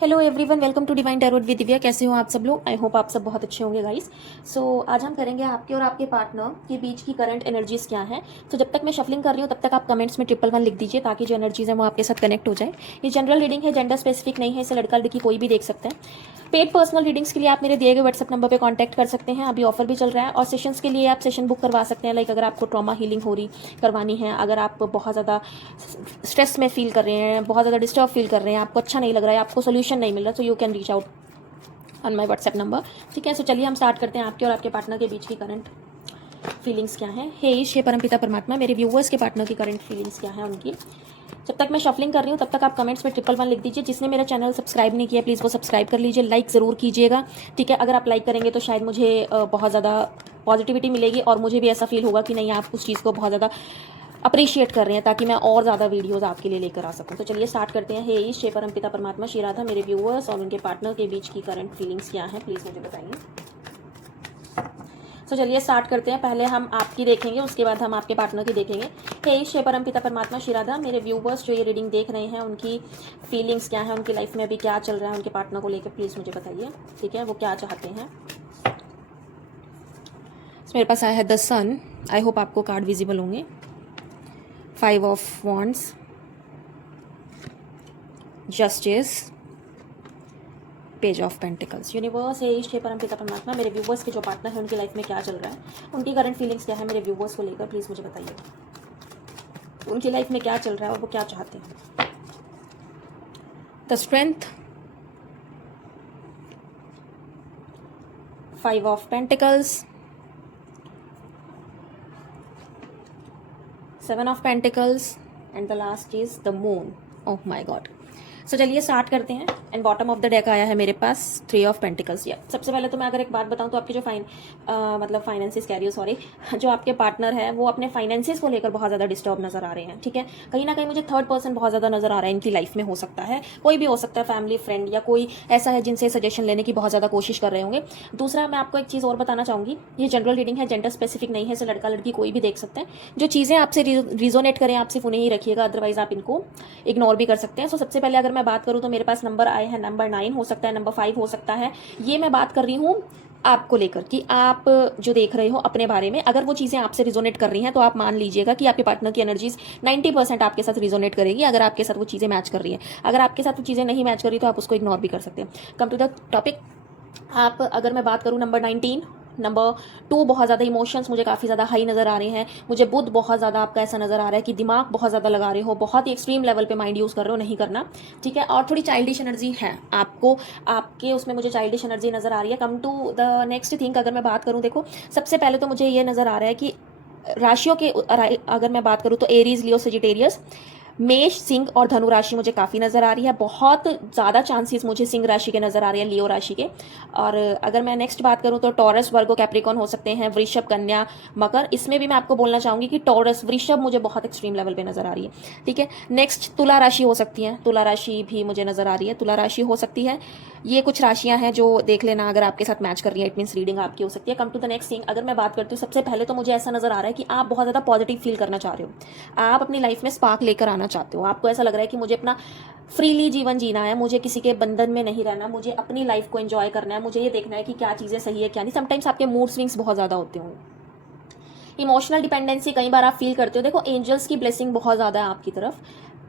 Hello everyone, welcome to divine tarot with Divya. कैसे हो आप सब लोग? आई होप आप सब बहुत अच्छे होंगे गाइस। सो आज हम करेंगे आपके और आपके पार्टनर के बीच की करंट एनर्जीज क्या हैं। तो जब तक मैं शफलिंग कर रही हूँ तब तक आप कमेंट्स में 111 लिख दीजिए ताकि जो एनर्जीज हैं वो आपके साथ कनेक्ट हो जाए। ये जनरल रीडिंग है, जेंडर स्पेसिफिक नहीं है, इसे लड़का लड़की कोई भी देख सकता है। पेड पर्सनल रीडिंग्स के लिए आप मेरे दिए गए व्हाट्सएप नंबर पे कांटेक्ट कर सकते हैं। अभी ऑफर भी चल रहा है और सेशंस के लिए आप सेशन बुक करवा सकते हैं। लाइक अगर आपको ट्रॉमा हीलिंग हो रही करवानी है, अगर आप बहुत ज़्यादा स्ट्रेस में फील कर रहे हैं, बहुत ज़्यादा डिस्टर्ब फील कर रहे हैं, आपको अच्छा नहीं लग रहा है, आपको सोल्यूशन नहीं मिल रहा, तो you can reach out on my WhatsApp number. ठीक है, सो चलिए हम स्टार्ट करते हैं। आपके और आपके पार्टनर के बीच की करंट फीलिंग्स क्या है। हे ईश, हे परमपिता परमात्मा, मेरे व्यूवर्स के पार्टनर की करंट फीलिंग्स क्या है उनकी। जब तक मैं शफलिंग कर रही हूँ तब तक आप कमेंट्स में 111 लिख दीजिए। जिसने मेरा चैनल सब्सक्राइब नहीं किया प्लीज़ वो सब्सक्राइब कर लीजिए, लाइक ज़रूर कीजिएगा। ठीक है, अगर आप लाइक करेंगे तो शायद मुझे बहुत ज़्यादा पॉजिटिविटी मिलेगी और मुझे भी ऐसा फील होगा कि नहीं, आप उस चीज़ को बहुत ज़्यादा अप्रिशिएट कर रहे हैं ताकि मैं और ज़्यादा वीडियोस आपके लिए लेकर आ सकूं। तो चलिए स्टार्ट करते हैं। हे ईश, हे परमपिता परमात्मा, श्री राधा, मेरे व्यूअर्स और उनके पार्टनर के बीच की करंट फीलिंग्स क्या हैं, प्लीज़ मुझे बताइए। तो चलिए स्टार्ट करते हैं। पहले हम आपकी देखेंगे, उसके बाद हम आपके पार्टनर की देखेंगे। हे ईश, हे परमपिता परमात्मा, श्री राधा, मेरे व्यूवर्स जो ये रीडिंग देख रहे हैं उनकी फीलिंग्स क्या है, उनकी लाइफ में अभी क्या चल रहा है, उनके पार्टनर को लेकर प्लीज़ मुझे बताइए। ठीक है, वो क्या चाहते हैं। मेरे पास आया है द सन। आई होप आपको कार्ड विजिबल होंगे। 5 of wands, justice, page of pentacles. Universe, हे ईश, हे परमपिता परमात्मा, मेरे व्यूवर्स के जो पार्टनर है उनकी लाइफ में क्या चल रहा है, उनकी करंट फीलिंग्स क्या है, मेरे व्यूवर्स को लेकर प्लीज़ मुझे बताइए। उनकी लाइफ में क्या चल रहा है और वो क्या चाहते हैं। The strength, 5 of pentacles, 7 of pentacles and the last is the moon. Oh my god. So चलिए स्टार्ट करते हैं। And bottom of the deck आया है मेरे पास 3 ऑफ पेंटिकल्स। या सबसे पहले तो मैं अगर एक बात बताऊं तो आपके जो मतलब फाइनेंसिस कह रही हूँ, सॉरी, जो आपके पार्टनर है वो अपने फाइनेंसिस को लेकर बहुत ज़्यादा डिस्टर्ब नजर आ रहे हैं। ठीक है, कहीं ना कहीं मुझे थर्ड पर्सन बहुत ज़्यादा नजर आ रहा है इनकी लाइफ में। हो सकता है कोई भी हो सकता है, फैमिली, फ्रेंड या कोई ऐसा है जिनसे सजेशन लेने की बहुत ज़्यादा कोशिश कर रहे होंगे। दूसरा, मैं आपको एक चीज़ और बताना चाहूँगी, ये जनरल रीडिंग है, जेंडर स्पेसिफिक नहीं है, इसे लड़का लड़की कोई भी देख सकते हैं। जो चीज़ें आपसे रिजोनेट करें आप सिर्फ उन्हें ही रखिएगा, अदरवाइज आप इनको इग्नोर भी कर सकते हैं। सो सबसे पहले अगर मैं बात करूँ तो मेरे पास नंबर आए हैं, नंबर 9 हो सकता है, नंबर 5 हो सकता है। ये मैं बात कर रही हूँ आपको लेकर कि आप जो देख रहे हो अपने बारे में, अगर वो चीज़ें आपसे रिजोनेट कर रही हैं तो आप मान लीजिएगा कि आपके पार्टनर की एनर्जीज 90% आपके साथ रिजोनेट करेगी अगर आपके साथ वो चीज़ें मैच कर रही हैं। अगर आपके साथ वो चीज़ें नहीं मैच कर रही तो आप उसको इग्नोर भी कर सकते हैं। Come to the topic. आप अगर मैं बात करूँ नंबर 19, नंबर 2, बहुत ज़्यादा इमोशंस मुझे काफ़ी ज़्यादा हाई नज़र आ रहे हैं। मुझे बुद्ध बहुत ज़्यादा आपका ऐसा नज़र आ रहा है कि दिमाग बहुत ज़्यादा लगा रहे हो, बहुत ही एक्सट्रीम लेवल पे माइंड यूज़ कर रहे हो, नहीं करना। ठीक है, और थोड़ी चाइल्डिश एनर्जी है आपको, आपके उसमें मुझे चाइल्डिश एनर्जी नज़र आ रही है। Come to the next thing, अगर मैं बात करूँ, देखो सबसे पहले तो मुझे ये नज़र आ रहा है कि राशियों के अगर मैं बात करूँ तो एरीज, लियो, सेजिटेरियस, मेष, सिंह और धनु राशि मुझे काफ़ी नज़र आ रही है। बहुत ज़्यादा चांसेस मुझे सिंह राशि के नज़र आ रहे हैं, लियो राशि के। और अगर मैं नेक्स्ट बात करूँ तो टॉरस, वर्गो, कैप्रिकॉन हो सकते हैं, वृषभ, कन्या, मकर। इसमें भी मैं आपको बोलना चाहूँगी कि टॉरस, वृषभ मुझे बहुत एक्सट्रीम लेवल पे नज़र आ रही है। ठीक है, नेक्स्ट तुला राशि हो सकती है, तुला राशि भी मुझे नज़र आ रही है, तुला राशि हो सकती है। ये कुछ राशियां हैं जो देख लेना, अगर आपके साथ मैच कर रही है इट मीन्स रीडिंग आपकी हो सकती है। Come to the next thing, अगर मैं बात करती हूँ, सबसे पहले तो मुझे ऐसा नज़र आ रहा है कि आप बहुत ज़्यादा पॉजिटिव फील करना चाह रहे हो, आप अपनी लाइफ में स्पार्क लेकर आना चाहते हो। आपको ऐसा लग रहा है कि मुझे अपना फ्रीली जीवन जीना है, मुझे किसी के बंधन में नहीं रहना, मुझे अपनी लाइफ को एंजॉय करना है, मुझे ये देखना है कि क्या चीज़ें सही है क्या नहीं। समटाइम्स आपके मूड स्विंग्स बहुत ज़्यादा होते होंगे। इमोशनल डिपेंडेंसी कई बार आप फील करते हो। देखो, एंजल्स की ब्लेसिंग बहुत ज़्यादा है आपकी तरफ।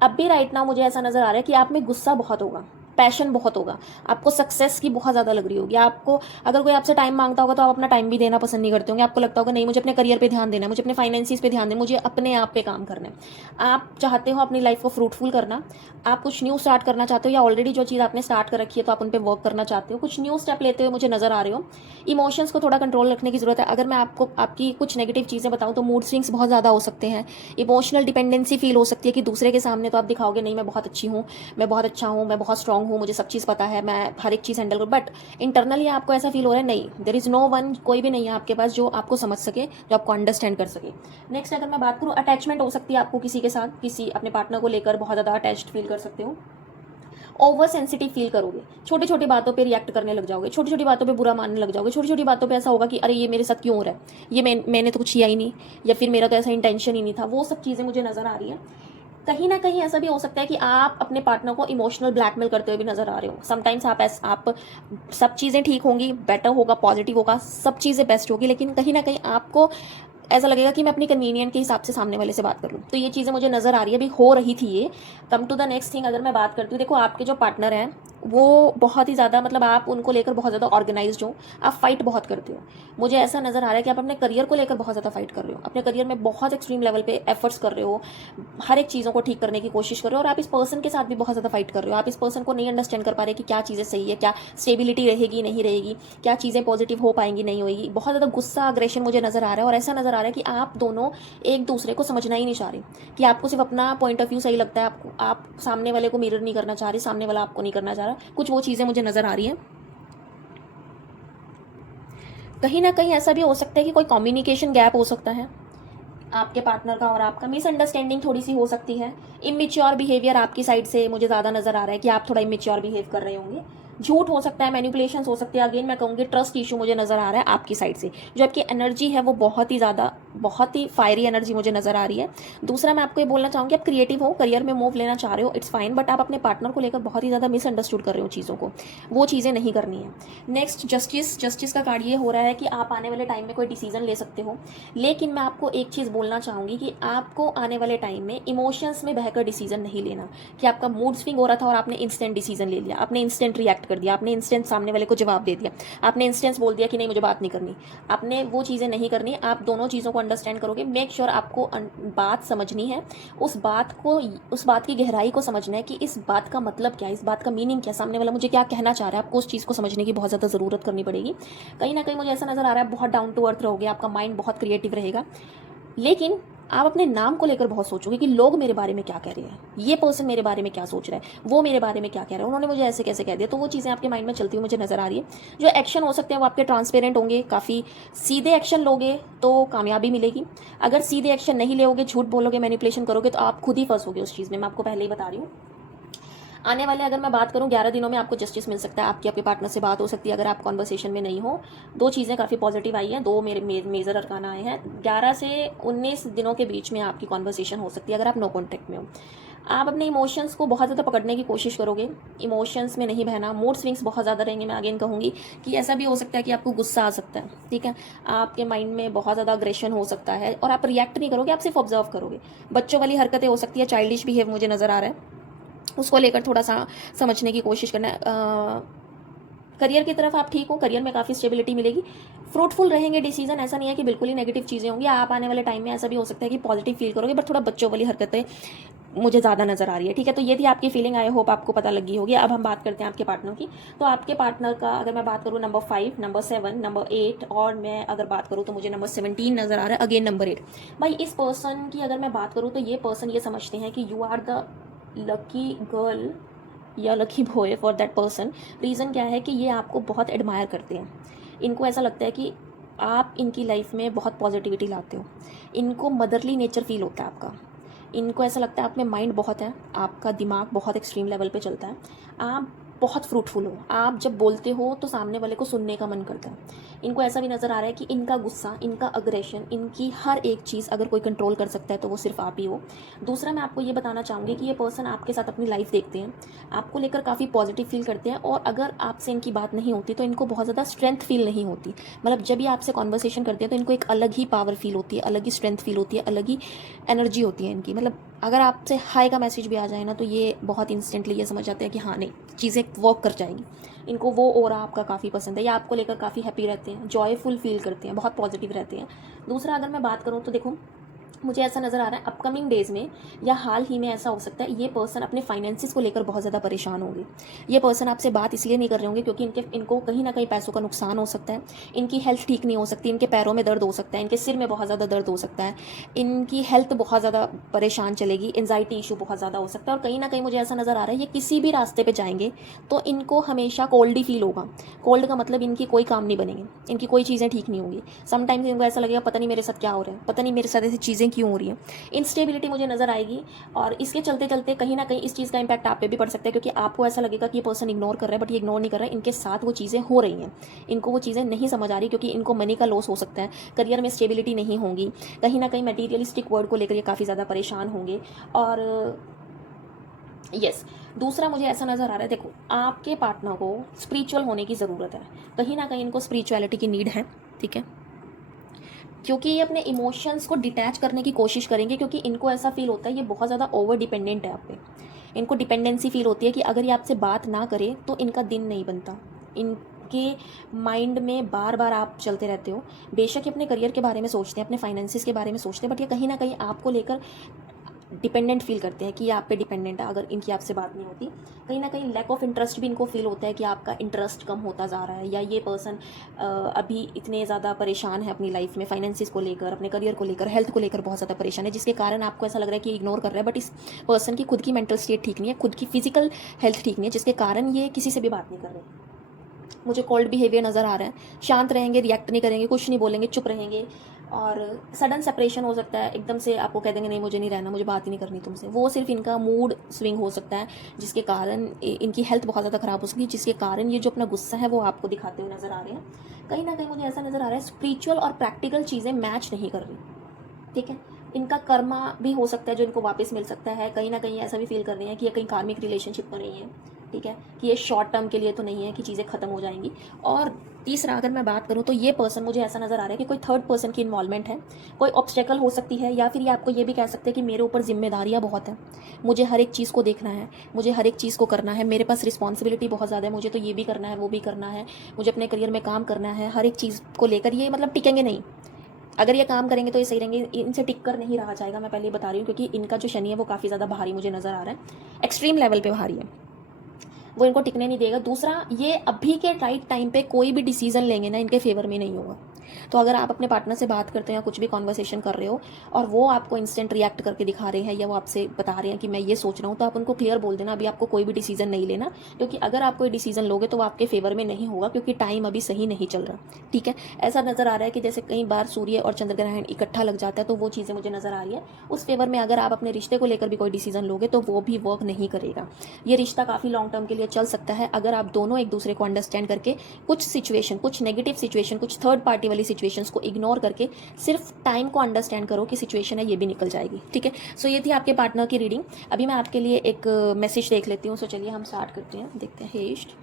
अब भी राइट नाउ मुझे ऐसा नज़र आ रहा है कि आप में गुस्सा बहुत होगा, पैशन बहुत होगा, आपको सक्सेस की बहुत ज़्यादा लग रही होगी। आपको अगर कोई आपसे टाइम मांगता होगा तो आप अपना टाइम भी देना पसंद नहीं करते होंगे। आपको लगता होगा नहीं, मुझे अपने करियर पे ध्यान देना है, मुझे अपने फाइनेंसिस पे ध्यान देना, मुझे अपने आप पे काम करना है। आप चाहते हो अपनी लाइफ को फ्रूटफुल करना, आप कुछ न्यू स्टार्ट करना चाहते हो, या ऑलरेडी जो चीज़ आपने स्टार्ट कर रखी है तो आप उन पर वर्क करना चाहते हो, कुछ न्यू स्टेप लेते हुए मुझे नज़र आ रहे हो। इमोशंस को थोड़ा कंट्रोल रखने की ज़रूरत है। अगर मैं आपको आपकी कुछ नेगेटिव चीज़ें बताऊँ तो मूड स्विंग्स बहुत ज़्यादा हो सकते हैं, इमोशनल डिपेंडेंसी फील हो सकती है कि दूसरे के सामने तो आप दिखाओगे नहीं मैं बहुत अच्छी हूँ, मैं बहुत अच्छा हूँ, मैं बहुत स्ट्रांग हूँ, मुझे सब चीज़ पता है, मैं हर एक चीज़ हैंडल करूँ। बट इंटरनली आपको ऐसा फील हो रहा है नहीं, देयर इज़ नो वन, कोई भी नहीं है आपके पास जो आपको समझ सके, जो आपको अंडरस्टैंड कर सके। नेक्स्ट अगर मैं बात करूँ, अटैचमेंट हो सकती है आपको किसी के साथ, किसी अपने पार्टनर को लेकर बहुत ज़्यादा अटैच्ड फील कर सकते हो। ओवर सेंसिटिव फील करोगे, छोटी छोटी बातों पे रिएक्ट करने लग जाओगे, छोटी छोटी बातों पे बुरा मानने लग जाओगे, छोटी छोटी बातों पे ऐसा होगा कि अरे ये मेरे साथ क्यों हो रहा है, ये मैंने तो कुछ किया ही नहीं, या फिर मेरा तो ऐसा इंटेंशन ही नहीं था। वो सब चीज़ें मुझे नज़र आ रही है। कहीं ना कहीं ऐसा भी हो सकता है कि आप अपने पार्टनर को इमोशनल ब्लैकमेल करते हुए भी नजर आ रहे हो। समटाइम्स आप सब चीज़ें ठीक होंगी, बेटर होगा, पॉजिटिव होगा, सब चीज़ें बेस्ट होगी, लेकिन कहीं ना कहीं आपको ऐसा लगेगा कि मैं अपनी कन्वीनियंट के हिसाब से सामने वाले से बात कर लूँ। तो ये चीज़ें मुझे नज़र आ रही है, अभी हो रही थी ये। Come to the next thing, अगर मैं बात करती हूँ, देखो आपके जो पार्टनर हैं वो बहुत ही ज़्यादा, मतलब आप उनको लेकर बहुत ज़्यादा ऑर्गेनाइज्ड हो, आप फाइट बहुत करते हो। मुझे ऐसा नज़र आ रहा है कि आप अपने करियर को लेकर बहुत ज़्यादा फाइट कर रहे हो, अपने करियर में बहुत एक्सट्रीम लेवल पे एफर्ट्स कर रहे हो, हर एक चीज़ों को ठीक करने की कोशिश कर रहे हो, और आप इस पर्सन के साथ भी बहुत ज़्यादा फाइट कर रहे हो। आप इस पर्सन को नहीं अंडरस्टैंड कर पा रहे कि क्या चीज़ें सही है, क्या स्टेबिलिटी रहेगी नहीं रहेगी, क्या चीज़ें पॉजिटिव हो पाएंगी नहीं होगी। बहुत ज़्यादा गुस्सा, अग्रेशन मुझे नज़र आ रहा है, और ऐसा नज़र आ रहा है कि आप दोनों एक दूसरे को समझना ही नहीं चाह रहे, कि आपको सिर्फ अपना पॉइंट ऑफ व्यू सही लगता है, आपको आप सामने वाले को मिरर नहीं करना चाह रहे, सामने वाला आपको नहीं करना चाह रहा। कुछ वो चीज़ें मुझे नज़र आ रही हैं। कहीं ना कहीं ऐसा भी हो सकता है कि कोई कम्युनिकेशन गैप हो सकता है आपके पार्टनर का और आपका, मिसअंडरस्टैंडिंग थोड़ी सी हो सकती है। इमेच्योर बिहेवियर आपकी साइड से मुझे ज़्यादा नज़र आ रहा है कि आप थोड़ा इमेच्योर बिहेव कर रहे होंगे। झूठ हो सकता है, मैनिपुलेशंस हो सकती है। अगेन मैं कहूँगी ट्रस्ट इशू मुझे नज़र आ रहा है आपकी साइड से। जो आपकी एनर्जी है वो बहुत ही ज़्यादा, बहुत ही फायरी एनर्जी मुझे नज़र आ रही है। दूसरा मैं आपको ये बोलना चाहूँगी, आप क्रिएटिव हो, करियर में मूव लेना चाह रहे हो, इट्स फाइन, बट आप अपने पार्टनर को लेकर बहुत ही ज़्यादा मिसअंडरस्टूड कर रहे हो चीज़ों को। वो चीज़ें नहीं करनी है। नेक्स्ट जस्टिस, जस्टिस का कार्ड ये हो रहा है कि आप आने वाले टाइम में कोई डिसीजन ले सकते हो, लेकिन मैं आपको एक चीज़ बोलना चाहूँगी कि आपको आने वाले टाइम में इमोशंस में बहकर डिसीजन नहीं लेना, कि आपका मूड स्विंग हो रहा था और आपने इंस्टेंट डिसीजन ले लिया, आपने इंस्टेंट रिएक्ट कर दिया, आपने इंस्टेंट सामने वाले को जवाब दे दिया, आपने इंस्टेंट बोल दिया कि नहीं मुझे बात नहीं करनी। आपने वो चीज़ें नहीं करनी। आप दोनों चीज़ों को अंडरस्टैंड करोगे। मेक श्योर आपको बात समझनी है, उस बात को, उस बात की गहराई को समझना है कि इस बात का मतलब क्या है, इस बात का मीनिंग क्या, सामने वाला मुझे क्या कहना चाह रहा है। आपको उस चीज़ को समझने की बहुत ज़्यादा ज़रूरत करनी पड़ेगी। कहीं ना कहीं मुझे ऐसा नज़र आ रहा है बहुत डाउन टू अर्थ रहोगे, आपका माइंड बहुत क्रिएटिव रहेगा, लेकिन आप अपने नाम को लेकर बहुत सोचोगे कि लोग मेरे बारे में क्या कह रहे हैं, ये पर्सन मेरे बारे में क्या सोच रहा है, वो मेरे बारे में क्या कह रहा है, उन्होंने मुझे ऐसे कैसे कह दिया। तो वो चीज़ें आपके माइंड में चलती हुई मुझे नज़र आ रही है। जो एक्शन हो सकते हैं वो आपके ट्रांसपेरेंट होंगे, काफ़ी सीधे एक्शन लोगे तो कामयाबी मिलेगी। अगर सीधे एक्शन नहीं लोगे, झूठ बोलोगे, मैनिपुलेशन करोगे, तो आप खुद ही फंसोगे उस चीज़ में। मैं आपको पहले ही बता रही हूँ। आने वाले, अगर मैं बात करूं, 11 दिनों में आपको जस्टिस मिल सकता है। आपकी आपके पार्टनर से बात हो सकती है अगर आप कॉन्वर्सेशन में नहीं हो। दो चीज़ें काफ़ी पॉजिटिव आई हैं, दो मेरे मेजर अरकाना आए हैं। 11 से 19 दिनों के बीच में आपकी कॉन्वर्सेशन हो सकती है अगर आप नो कॉन्टैक्ट में हो। आप अपने इमोशंस को बहुत ज़्यादा पकड़ने की कोशिश करोगे, इमोशंस में नहीं बहना। मूड स्विंग्स बहुत ज़्यादा रहेंगे। मैं अगेन कहूँगी कि ऐसा भी हो सकता है कि आपको गुस्सा आ सकता है, ठीक है, आपके माइंड में बहुत ज़्यादा अग्रेशन हो सकता है, और आप रिएक्ट नहीं करोगे, आप सिर्फ ऑब्जर्व करोगे। बच्चों वाली हरकतें हो सकती है, चाइल्डिश बिहेव मुझे नज़र आ रहा है, उसको लेकर थोड़ा सा समझने की कोशिश करना है। करियर की तरफ आप ठीक हो, करियर में काफ़ी स्टेबिलिटी मिलेगी, फ्रूटफुल रहेंगे डिसीजन। ऐसा नहीं है कि बिल्कुल ही नेगेटिव चीज़ें होंगी। आप आने वाले टाइम में ऐसा भी हो सकता है कि पॉजिटिव फील करोगे, बट थोड़ा बच्चों वाली हरकतें मुझे ज़्यादा नज़र आ रही है, ठीक है। तो ये थी आपकी फीलिंग, आई होप आपको पता लगी होगी। अब हम बात करते हैं आपके पार्टनर की। तो आपके पार्टनर का अगर मैं बात करूँ, नंबर 5, नंबर 7, नंबर 8, और मैं अगर बात करूँ तो मुझे नंबर 17 नज़र आ रहा है, अगेन नंबर 8। भाई इस पर्सन की अगर मैं बात करूँ तो ये पर्सन ये समझते हैं कि you are the lucky girl या lucky boy for that person. Reason क्या है कि ये आपको बहुत एडमायर करते हैं। इनको ऐसा लगता है कि आप इनकी लाइफ में बहुत पॉजिटिविटी लाते हो। इनको मदरली नेचर फील होता है आपका। इनको ऐसा लगता है आप में माइंड बहुत है, आपका दिमाग बहुत एक्सट्रीम लेवल पे चलता है, आप बहुत फ्रूटफुल हो, आप जब बोलते हो तो सामने वाले को सुनने का मन करता है। इनको ऐसा भी नज़र आ रहा है कि इनका गुस्सा, इनका अग्रेशन, इनकी हर एक चीज़ अगर कोई कंट्रोल कर सकता है तो वो सिर्फ आप ही हो। दूसरा मैं आपको ये बताना चाहूँगी कि ये पर्सन आपके साथ अपनी लाइफ देखते हैं, आपको लेकर काफ़ी पॉजिटिव फील करते हैं, और अगर आपसे इनकी बात नहीं होती तो इनको बहुत ज़्यादा स्ट्रेंथ फील नहीं होती। मतलब जब ये आपसे कॉन्वर्सेशन करते हैं तो इनको एक अलग ही पावर फील होती है, अलग ही स्ट्रेंथ फील होती है, अलग ही एनर्जी होती है इनकी। मतलब अगर आपसे हाई का मैसेज भी आ जाए ना तो ये बहुत इंस्टेंटली ये समझ जाते हैं कि हाँ नहीं, चीज़ें वर्क कर जाएंगी। इनको वो ऑरा आपका काफ़ी पसंद है, या आपको लेकर काफ़ी हैप्पी रहते हैं, जॉयफुल फील करते हैं, बहुत पॉजिटिव रहते हैं। दूसरा अगर मैं बात करूँ तो देखो, मुझे ऐसा नज़र आ रहा है अपकमिंग डेज़ में या हाल ही में ऐसा हो सकता है ये पर्सन अपने फाइनेंसिस को लेकर बहुत ज़्यादा परेशान होंगे। ये पर्सन आपसे बात इसलिए नहीं कर रहे होंगे क्योंकि इनको कहीं ना कहीं पैसों का नुकसान हो सकता है, इनकी हेल्थ ठीक नहीं हो सकती, इनके पैरों में दर्द हो सकता है, इनके सिर में बहुत ज़्यादा दर्द हो सकता है, इनकी हेल्थ बहुत ज़्यादा परेशान चलेगी, एंजाइटी इशू बहुत ज़्यादा हो सकता है, और कहीं ना कहीं मुझे ऐसा नज़र आ रहा है ये किसी भी रास्ते पर जाएंगे तो इनको हमेशा कोल्ड ही फील होगा। कोल्ड का मतलब इनकी कोई काम नहीं बनेंगे, इनकी कोई चीज़ें ठीक नहीं होंगी। समटाइम्स इनको ऐसा लगेगा पता नहीं मेरे साथ क्या हो रहा है, पता नहीं मेरे साथ ऐसी चीज़ें चीज़ें क्यों हो रही हैं। इंस्टेबिलिटी मुझे नज़र आएगी और इसके चलते चलते कहीं ना कहीं इस चीज़ का इम्पैक्ट आप पे भी पड़ सकता है, क्योंकि आपको ऐसा लगेगा कि ये पर्सन इग्नोर कर रहा है, बट ये इग्नोर नहीं कर रहा है, इनके साथ वो चीज़ें हो रही हैं, इनको वो चीज़ें नहीं समझ आ रही, क्योंकि इनको मनी का लॉस हो सकता है, करियर में स्टेबिलिटी नहीं होगी, कहीं ना कहीं मटीरियलिस्टिक वर्ड को लेकर ये काफ़ी ज़्यादा परेशान होंगे। और यस, दूसरा मुझे ऐसा नज़र आ रहा है, देखो आपके पार्टनर को स्पिरिचुअल होने की ज़रूरत है, कहीं ना कहीं इनको स्पिरिचुअलिटी की नीड है, ठीक है, क्योंकि ये अपने इमोशंस को डिटैच करने की कोशिश करेंगे, क्योंकि इनको ऐसा फील होता है ये बहुत ज़्यादा ओवर डिपेंडेंट है आप पे, इनको डिपेंडेंसी फील होती है कि अगर ये आपसे बात ना करे तो इनका दिन नहीं बनता, इनके माइंड में बार बार आप चलते रहते हो। बेशक ये अपने करियर के बारे में सोचते हैं, अपने फाइनेंसिस के बारे में सोचते हैं, बट ये कहीं ना कहीं आपको लेकर डिपेंडेंट फील करते हैं कि ये आप पे डिपेंडेंट है, अगर इनकी आपसे बात नहीं होती। कहीं ना कहीं लैक ऑफ इंटरेस्ट भी इनको फील होता है कि आपका इंटरेस्ट कम होता जा रहा है, या ये पर्सन अभी इतने ज़्यादा परेशान है अपनी लाइफ में, फाइनेंसिस को लेकर, अपने करियर को लेकर, हेल्थ को लेकर बहुत ज़्यादा परेशान है, जिसके कारण आपको ऐसा लग रहा है कि इग्नोर कर रहा है, बट इस पर्सन की खुद की मेंटल स्टेट ठीक नहीं है, खुद की फिजिकल हेल्थ ठीक नहीं है, जिसके कारण ये किसी से भी बात नहीं कर रहे। मुझे कोल्ड बिहेवियर नज़र आ रहा है, शांत रहेंगे, रिएक्ट नहीं करेंगे, कुछ नहीं बोलेंगे, चुप रहेंगे, और सडन सेपरेशन हो सकता है, एकदम से आपको कह देंगे नहीं मुझे नहीं रहना, मुझे बात ही नहीं करनी तुमसे। वो सिर्फ इनका मूड स्विंग हो सकता है, जिसके कारण इनकी हेल्थ बहुत ज़्यादा ख़राब हो सकती है, जिसके कारण ये जो अपना गुस्सा है वो आपको दिखाते हुए नज़र आ रहे हैं। कहीं ना कहीं मुझे ऐसा नज़र आ रहा है स्पिरिचुअल और प्रैक्टिकल चीज़ें मैच नहीं कर रही, ठीक है। इनका कर्मा भी हो सकता है जो इनको वापस मिल सकता है, कहीं ना कहीं ऐसा भी फील कर रहे हैं कि ये कहीं कार्मिक रिलेशनशिप तो नहीं है, ठीक है, कि ये शॉर्ट टर्म के लिए तो नहीं है कि चीज़ें ख़त्म हो जाएंगी। और तीसरा अगर मैं बात करूँ तो ये पर्सन मुझे ऐसा नज़र आ रहा है कि कोई थर्ड पर्सन की इन्वॉल्वमेंट है, कोई ऑब्स्टेकल हो सकती है, या फिर ये आपको ये भी कह सकते हैं कि मेरे ऊपर जिम्मेदारियाँ बहुत हैं, मुझे हर एक चीज़ को देखना है, मुझे हर एक चीज़ को करना है, मेरे पास रिस्पॉन्सिबिलिटी बहुत ज़्यादा है, मुझे तो ये भी करना है, वो भी करना है, मुझे अपने करियर में काम करना है, हर एक चीज़ को लेकर ये मतलब टिकेंगे नहीं। अगर ये काम करेंगे तो ये सही रहेंगे, इनसे टिक कर नहीं रहा जाएगा, मैं पहले बता रही हूँ, क्योंकि इनका जो शनि है वो काफ़ी ज़्यादा भारी मुझे नज़र आ रहा है, एक्सट्रीम लेवल पे भारी है, वो इनको टिकने नहीं देगा। दूसरा, ये अभी के राइट टाइम पे कोई भी डिसीजन लेंगे ना इनके फेवर में नहीं होगा। तो अगर आप अपने पार्टनर से बात करते हैं या कुछ भी कॉन्वर्सेशन कर रहे हो और वो आपको इंस्टेंट रिएक्ट करके दिखा रहे हैं, या वो आपसे बता रहे हैं कि मैं ये सोच रहा हूँ, तो आप उनको क्लियर बोल देना अभी आपको कोई भी डिसीजन नहीं लेना, क्योंकि अगर आप कोई डिसीजन लोगे तो वो आपके फेवर में नहीं होगा, क्योंकि टाइम अभी सही नहीं चल रहा, ठीक है। ऐसा नज़र आ रहा है कि जैसे कई बार सूर्य और चंद्र ग्रहण इकट्ठा लग जाता है, तो वो चीज़ें मुझे नज़र आ रही है। उस फेवर में अगर आप अपने रिश्ते को लेकर भी कोई डिसीजन लोगे तो वो भी वर्क नहीं करेगा। ये रिश्ता काफ़ी लॉन्ग टर्म के लिए चल सकता है अगर आप दोनों एक दूसरे को अंडरस्टैंड करके कुछ सिचुएशन, कुछ नेगेटिव सिचुएशन, कुछ थर्ड पार्टी वाली सिचुएशंस को इग्नोर करके सिर्फ टाइम को अंडरस्टैंड करो कि सिचुएशन है, ये भी निकल जाएगी, ठीक है। सो ये थी आपके पार्टनर की रीडिंग। अभी मैं आपके लिए एक मैसेज देख लेती हूँ। सो चलिए हम स्टार्ट करते हैं, देखते हैं। हेस्ट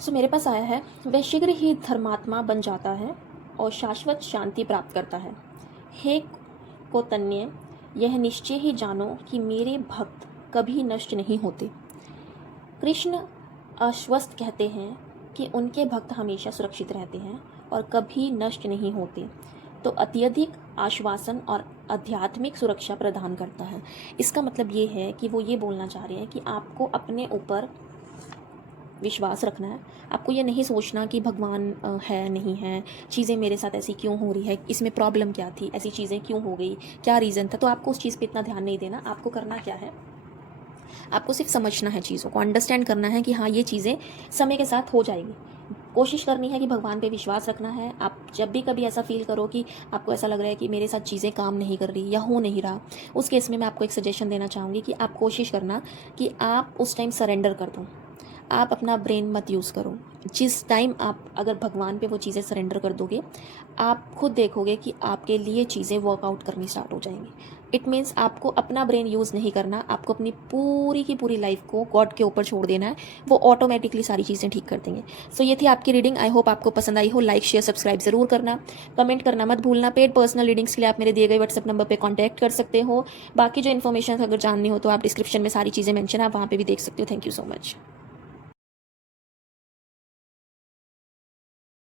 सो मेरे पास आया है, वह शीघ्र ही धर्मात्मा बन जाता है और शाश्वत शांति प्राप्त करता है। हे कौतन्य, यह निश्चय ही जानो कि मेरे भक्त कभी नष्ट नहीं होते। कृष्ण आश्वस्त कहते हैं कि उनके भक्त हमेशा सुरक्षित रहते हैं और कभी नष्ट नहीं होते। तो अत्यधिक आश्वासन और आध्यात्मिक सुरक्षा प्रदान करता है। इसका मतलब ये है कि वो ये बोलना चाह रहे हैं कि आपको अपने ऊपर विश्वास रखना है। आपको ये नहीं सोचना कि भगवान है नहीं है, चीज़ें मेरे साथ ऐसी क्यों हो रही है, इसमें प्रॉब्लम क्या थी, ऐसी चीज़ें क्यों हो गई, क्या रीज़न था। तो आपको उस चीज़ पे इतना ध्यान नहीं देना। आपको करना क्या है, आपको सिर्फ समझना है, चीज़ों को अंडरस्टैंड करना है कि हाँ ये चीज़ें समय के साथ हो जाएगी। कोशिश करनी है कि भगवान पे विश्वास रखना है। आप जब भी कभी ऐसा फील करो कि आपको ऐसा लग रहा है कि मेरे साथ चीज़ें काम नहीं कर रही या हो नहीं रहा, उस केस में मैं आपको एक सजेशन देना चाहूँगी कि आप कोशिश करना कि आप उस टाइम सरेंडर कर दो। आप अपना ब्रेन मत यूज़ करो। जिस टाइम आप अगर भगवान पे वो चीज़ें सरेंडर कर दोगे, आप खुद देखोगे कि आपके लिए चीज़ें वर्कआउट करनी स्टार्ट हो जाएंगी। इट मीन्स आपको अपना ब्रेन यूज़ नहीं करना, आपको अपनी पूरी की पूरी लाइफ को गॉड के ऊपर छोड़ देना है। वो ऑटोमेटिकली सारी चीज़ें ठीक कर देंगे। सो ये थी आपकी रीडिंग। आई होप आपको पसंद आई हो। लाइक शेयर सब्सक्राइब ज़रूर करना, कमेंट करना मत भूलना। पेड पर्सनल रीडिंग्स के लिए आप मेरे दिए गए व्हाट्सएप नंबर पर कॉन्टैक्ट कर सकते हो। बाकी जो इन्फॉर्मेशन अगर जाननी हो तो आप डिस्क्रिप्शन में सारी चीज़ें मेंशन है, आप वहाँ पर भी देख सकते हो। Thank you so much.